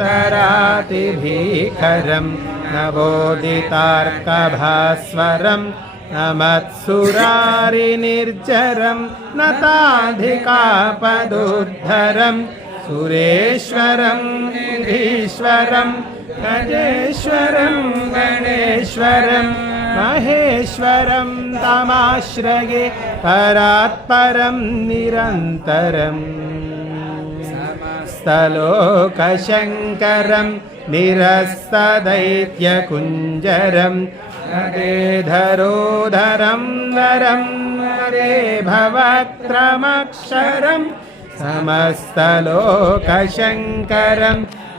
करातिभीकरं नवोदितार्कभास्वरं न मत्सुरारिनिर्जरं न ताधिकापदुद्धरं सुरेश्वरं ईश्वरं गजेश्वरं गणेश्वरं महेश्वरं तमाश्रये परात्परं निरन्तरम् समस्तलोकशङ्करं निरस्तदैत्यकुञ्जरं हरेधरोधरं वरं हरे भवक्रमक्षरं समस्तलोकशङ्करं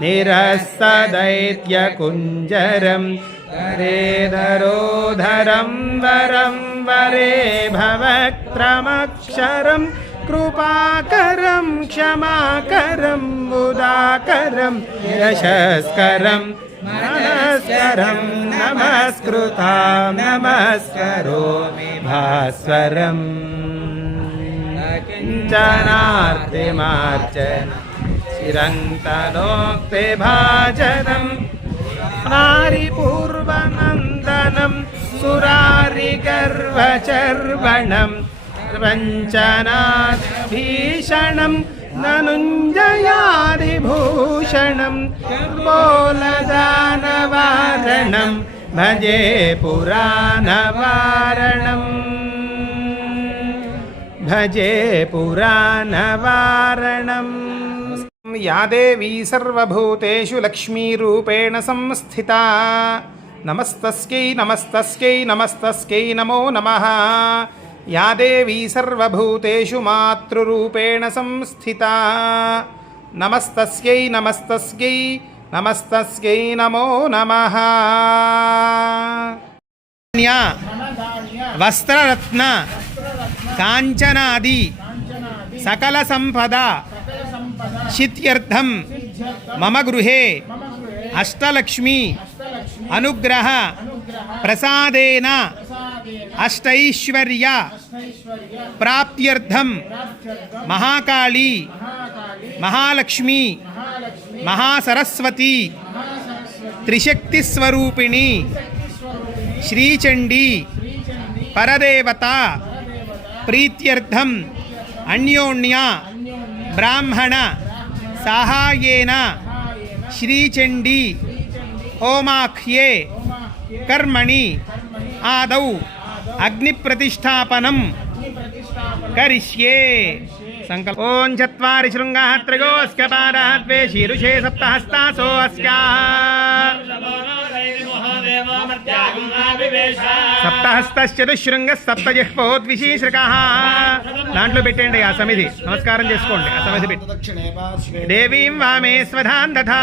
निरस्तदैत्यकुञ्जरं हरेधरोधरं वरं वरे भवक्रमक्षरं कृपाकरं क्षमाकरं मुदाकरं यशस्करं नमस्करं नमस्कृतां नमस्करोमि भास्वरम् किञ्चनार्तिमार्चन चिरन्तनोक्ते भाजनं नारिपूर्वनन्दनं सुरारिगर्वचर्वणम् प्रपञ्चनाभीषणं ननुञ्जयादिभूषणं बोलदानवारणं भजे पुराणवारणम् भजे पुराणवारणम् या देवी सर्वभूतेषु लक्ष्मीरूपेण संस्थिता नमस्तस्यै नमस्तस्यै नमस्तस्यै नमो नमः యా దేవీ సర్వభూతేషు మాతృరూపేణ సంస్థిత. నమస్తస్యై నమస్తస్యై నమస్తస్యై నమో నమ. వస్త్రరత్న కాంచనాది సకల సంపద చిత్యర్థం మమ గృహే అష్టలక్ష్మి అనుగ్రహ ప్రసాదేన అష్టైశ్వర్య ప్రాప్త్యర్థం. మహాకాళీ మహాలక్ష్మి మహాసరస్వతి త్రిశక్తిస్వరూపిణి శ్రీచండీ పరదేవత ప్రీత్యర్థం అన్యోన్య బ్రాహ్మణ సాహాయేన శ్రీచండీ హోమాఖ్యే కర్మణి ఆదౌ. అగ్ని ప్రతిష్టాపనం కరిష్యే సంకల్ప ఓం చరి శృంగా త్రిగోస్య పాదా ద్వే శీరుషే సప్తహస్తాసో అస్యా సప్తహస్తశ్చతుశృంగ సప్తహస్తశృంగ సప్తజిహ్వోద్విశీశ్రక దాంట్లో పెట్టండి ఆ సమిధి. నమస్కారం చేసుకోండి. ఆ సమిధి పెట్టి. దేవీం వామే స్వధాన్ దథా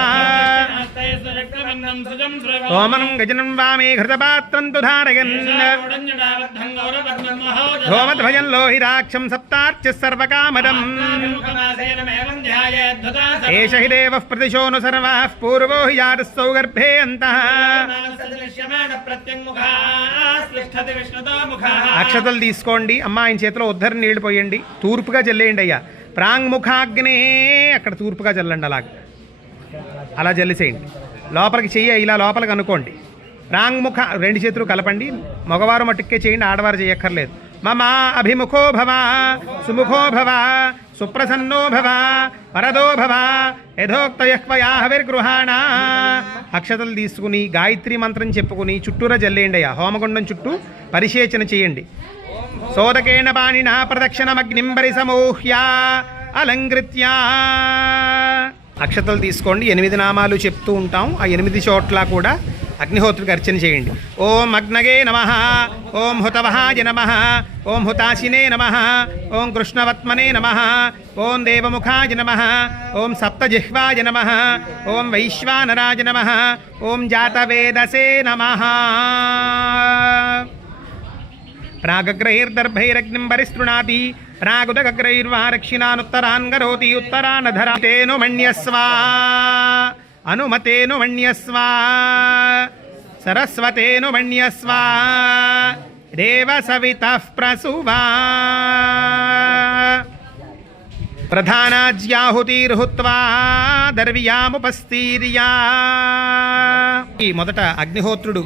గజనం వామే ఘృతపాత్రం తు ధారయన్ ధోమధ్వజం లోహిరాక్షం సప్తార్చ సర్వకామదం. ఏష హి దేవ ప్రతిశోను సర్వः పూర్వో హి జాతస్సౌ గర్భే అంతః అక్షతలు తీసుకోండి. అమ్మ ఆయన చేతిలో ఉద్ధరణ నీళ్ళు పోయండి. తూర్పుగా జల్లేయండి అయ్యా. ప్రాంగ్ముఖాగ్నే అక్కడ తూర్పుగా జల్లండి అలాగ. అలా జల్లిసేయండి. లోపలికి చెయ్యి ఇలా లోపలికి అనుకోండి. ప్రాంగ్ముఖ రెండు చేతులు కలపండి. మగవారు మట్టుకే చేయండి ఆడవారు చేయక్కర్లేదు. మమ అభిముఖో భవ సుముఖో భవ సుప్రసన్నో భవ వరదో భవ యథోక్తయహ్వయా హవిర్గృహాణ. అక్షతలు తీసుకుని గాయత్రి మంత్రం చెప్పుకుని చుట్టూరా జల్లేయండి హోమగుండం చుట్టూ పరిశేచన చేయండి. సోదకేణ పాణిన ప్రదక్షిణమగ్నింబరి సమూహ్య అలంకృత్య. అక్షతలు తీసుకోండి. ఎనిమిది నామాలు చెప్తూ ఉంటాం. ఆ ఎనిమిది చోట్ల కూడా అగ్నిహోత్రుడికి అర్చన చేయండి. ఓం అగ్నగే నమ. ఓం హుతవహాయ నమ. ఓం హుతాశినే నమ. ఓం కృష్ణవత్మనే నమ. ఓం దేవముఖాయ నమ. ఓం సప్తజిహ్వాయ నమ. ఓం వైశ్వానరాయ నమ. ఓం జాతవేదసే నమ. ప్రాగగ్రహైర్దర్భైరగ్నిం పరిస్తృణాతి ప్రాగుదగ్రైర్వా రక్షిణానుత్తరాన్ కరోతి ఉత్తరానధరా. తేను మణ్యస్వా. అనుమతేను మణ్యస్వా సరస్వతేను మణ్యస్వా దేవ సవిత ప్రసువా. ప్రధానాజ్యాహుతిర్హుత్వా దర్వ్యాముపస్తీర్యా ఈ మొదట అగ్నిహోత్రుడు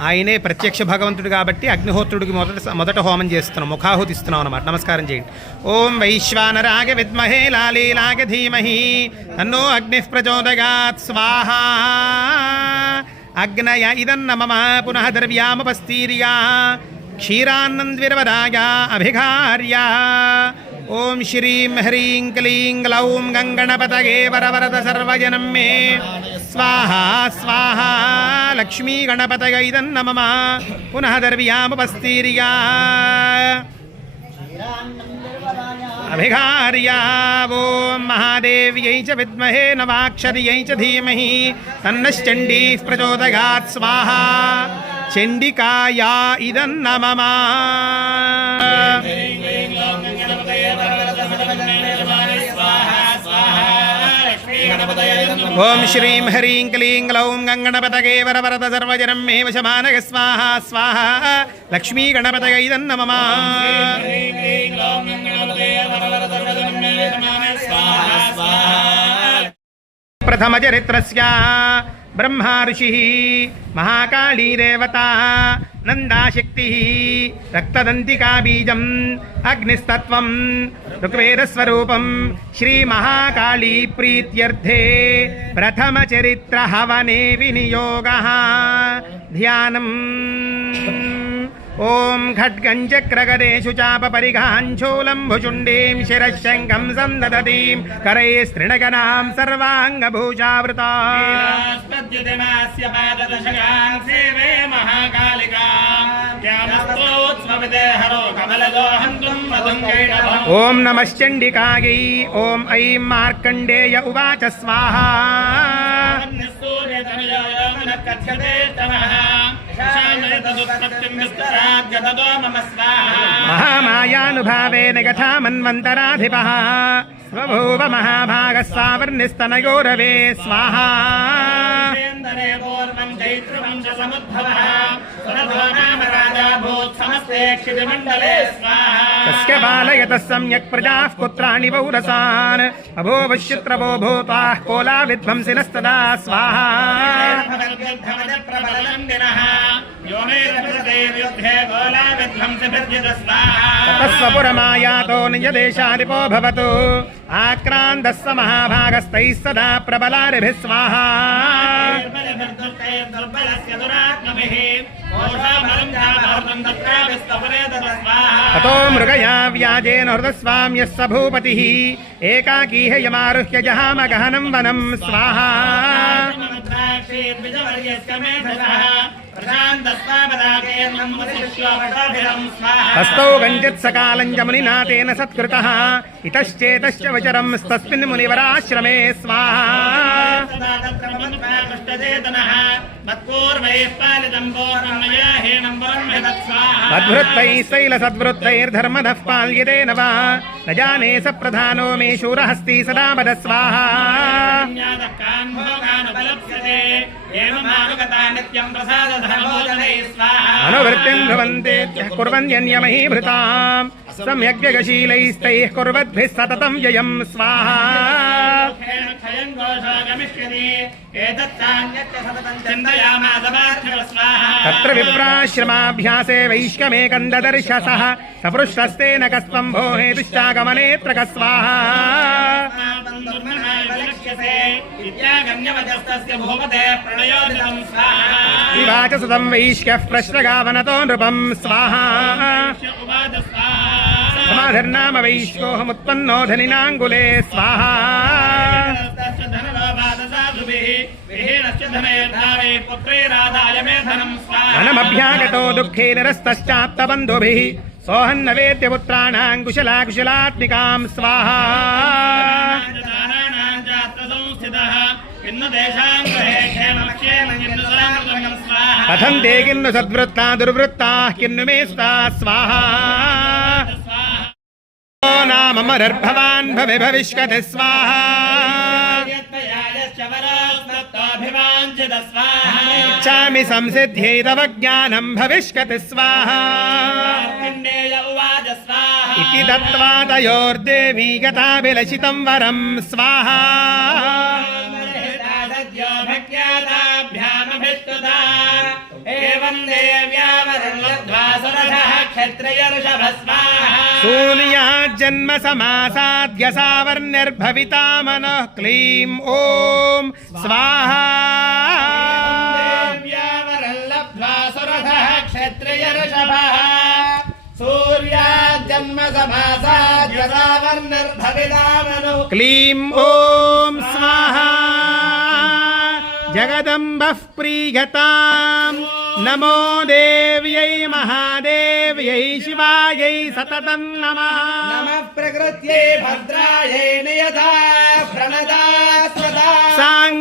ఆయనే ప్రత్యక్ష భగవంతుడు కాబట్టి అగ్నిహోత్రుడికి మొదట మొదట హోమం చేస్తున్నాం ముఖాహుతి ఇస్తున్నాం అనమాట నమస్కారం చేయండి. ఓం వైశ్వానరాగ విద్మహే లాలీలాగ ధీమహి. తన్నో అగ్ని ప్రచోదయాత్. స్వాహా. అగ్నయ ఇదన్న మమ పునః ద్రవ్యామపస్తీర్యా. క్షీరాన్నంద్విరవరాయ అభిఘార్య. ఓం శ్రీం హ్రీం క్లీం గ్లౌం గంగణపతగే వరవరద సర్వజనం మే. స్వాహ స్వాహ లక్ష్మీ గణపతగ ఇదన్న మమ పునః ద్రవ్యాముపస్తీర్యా అభిఘార్య ఓం మహాదేవ్యై చ విద్మహే నవాక్షర్యై చ ధీమహి. తన్నశ్చండీ ప్రచోదయాత్ స్వాహ. చండికాయా ఇదన్న ఓం శ్రీం హ్రీం క్లీం గ్లౌం గంగణపతగే వరవరద సర్వజనం మే వశమానగ స్వాహ స్వాహ లక్ష్మీ గణపతగ ఇదన్న ప్రథమ ప్రథమచరిత్రస్య ब्रह्मा ऋषि महाकाली देवता नन्दाशक्तिः रक्तदन्तिका बीजम् अग्निस्तत्त्वम् ऋग्वेदस्वरूपं श्रीमहाकाली प्रीत्यर्थे हवने विनियोगः। ध्यानम्। ఓం ఖడ్గం చక్రగదేషు చాపపరిఘాంచూలం భుచుండీం శిరశంఖం సందదతీం కరైస్తృణగనాం సర్వాంగభూషావృతా. సేవే మహాకాళికాం. ఓం నమశ్చండికాయై ఓం ఐం మార్కండేయ ఉవాచ స్వాహా. महामायानुभावेन कथा मन्वन्तराधिपः स्वभूव महाभागः सावर्णिस्तनयोरवे स्वाहा तस्य बालयतः सम्यक् प्रजाः पुत्राणि वौरसान् अभोवश्यत्रवो भूताः कोला विध्वंसिनस्तदा स्वाहा तस्वपुरमायातो निजदेशादिपो भवतु। आक्रान्तः स महाभागस्तैः सदा प्रबलारिभिः स्वाहा। ततो मृगया व्याजेन हृतस्वाम्यः स भूपतिः। एकाकीह यमारुह्य जहाम गहनं वनं। स्वाहा। हस्तौ गञ्चित्सकालं च मुनिना तेन सत्कृतः इतश्चेतश्च वचरं तस्मिन् मुनिवराश्रमे स्वाहा तद्वृत्तैः शैलसद्वृत्तैर्धर्मदः पाल्यते न वा न जाने स प्रधानो मे शूरहस्ति सदा वद स्वाहा अनुवृत्तिं ध्रुवन्तेभ्यः कुर्वन्यन्यमही भृताम् सम्यग्यगशीलैस्तैः कुर्वद्भिः सततं जयं स्वाहा तत्र विप्राश्रमाभ्यासे वैश्कमेकन्ददर्शसः सपृष्टस्तेन कस्त्वं मनसे विद्यागण्यवचस्तस्य भोगते प्रणयोदितं स्वाहा। वैश्यः प्रश्नगावनतो स्वाहा। समाधिर्नाम वैश्योऽहमुत्पन्नो धनिनाङ्गुले स्वाहा। धनमभ्यागतो दुःखे निरस्तश्चाप्तबन्धुभिः वेद्य वेद्यपुत्राणाम् कुशला कुशलात्मिकाम् स्वाहा। పథంతే కిన్ను సద్వృత్తా దుర్వృత్తా కిన్ను మే స్వాహా నామమరర్భవాన్ భవి భవిష్యతి స్వాహా ఇచ్చామి సంసిద్ధ్యై తవ జ్ఞానం భవిష్యతి స్వాహా इति दत्त्वा तयोर्देवी गताभिलषितं वरं स्वाहा सद्यो भक्त्यादाभ्यामभिस्तुता एवं देव्या वरं लब्ध्वा सुरथः क्षत्रियर्षभः स्वाहा सूर्याज्जन्म समासाद्य सावर्ण्यर्भविता मनः क्लीं ॐ स्वाहा देव्या वरं लब्ध्वा सुरथः क्षत्रियर्षभः सूर्याजन्म समासाद् यदा वर्णर्भविदामनु क्लीं ॐ स्वाहा। जगदम्बः प्रीयतां नमो देव्यै महादेव्यै शिवायै सततं नमः। नमः प्रकृत्यै भद्रायै नियता प्रणदा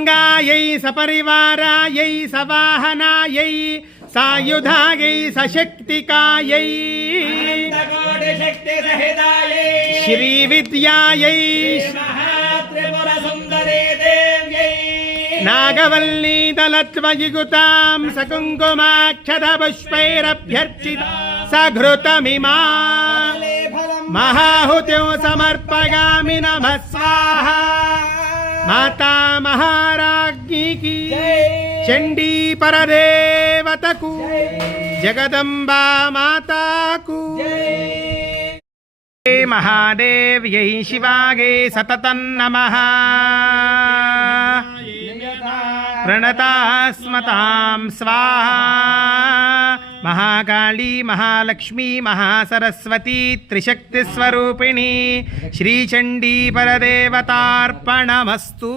సర్వాంగాయై సపరివారాయై సవాహనాయై సాయుధాయై సశక్తికాయై శ్రీ విద్యాయై నాగవల్లీదలత్వయుగుతాం సకుంకుమాక్షత పుష్పైరభ్యర్చిత సఘృతమిమా మహాహుత్యో సమర్పయామి నమస్వాహ మాతా మహారాజ్ఞికి. చండీ పరదేవతకు. జగదంబా మాతాకు. మహాదేవ్యై శివాగే సతతం నమ. ప్రణతాస్మతాం స్వాహా. మహాకాళీ మహాలక్ష్మీ మహాసరస్వతీ త్రిశక్తిస్వరూపిణీ. శ్రీచండీ పరదేవతార్పణమస్తూ